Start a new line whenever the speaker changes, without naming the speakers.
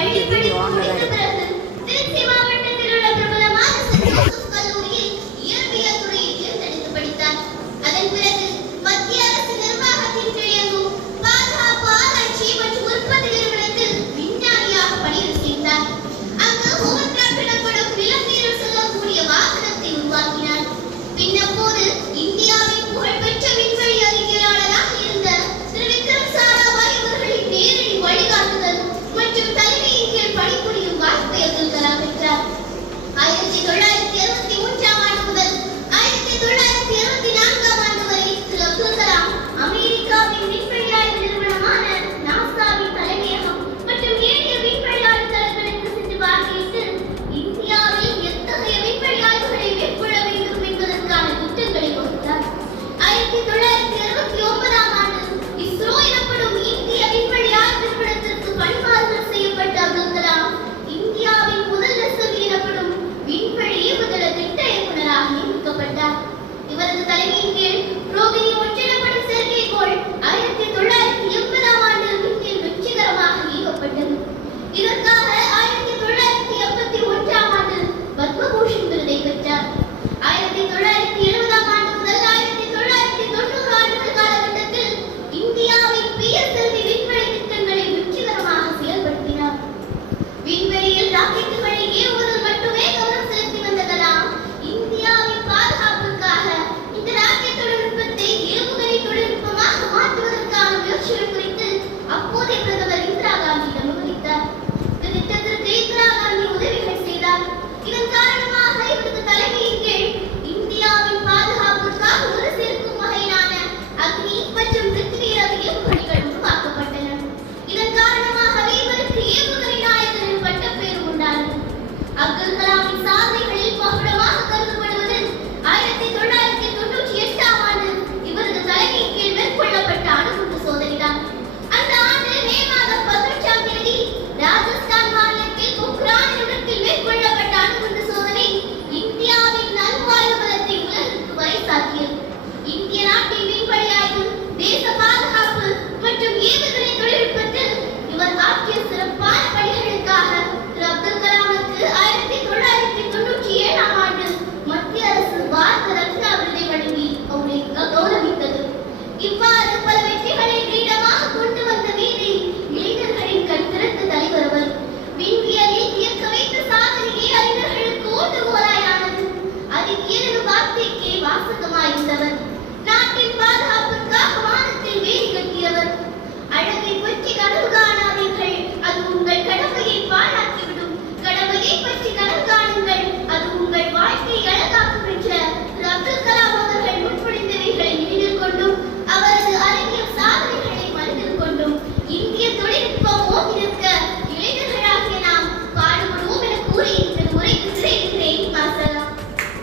வழிபடி